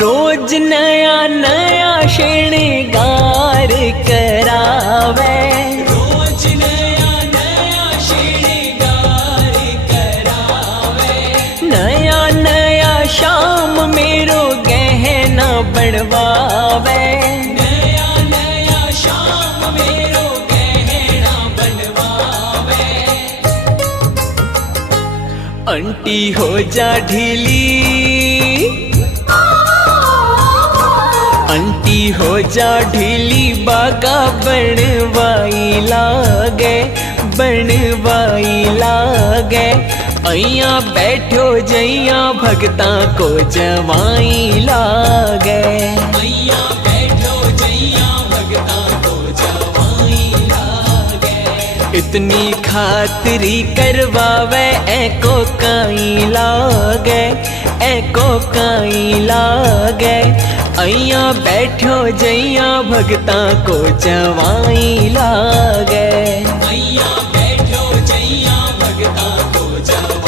रोज नया नया श्रृंगार करावे, रोज नया नया श्रृंगार करावे, नया नया शाम मेरो गहना बनवावे, नया नया शाम मेरो गहना बनवावे। आंटी हो जा ढीली, आंटी हो जा ढीली, बागा बनवाई लागे, बनवाई लागे। अइया बैठो जइया भगता को जवाई लागे, मैया बैठो जैया भगता को जवाई लागे। इतनी खातिरी करवावे एको काई लागे, एको काई लागे। अइया बैठो जइया भगता को जवाई लागे, मैया बैठो जैया भगता को जवाई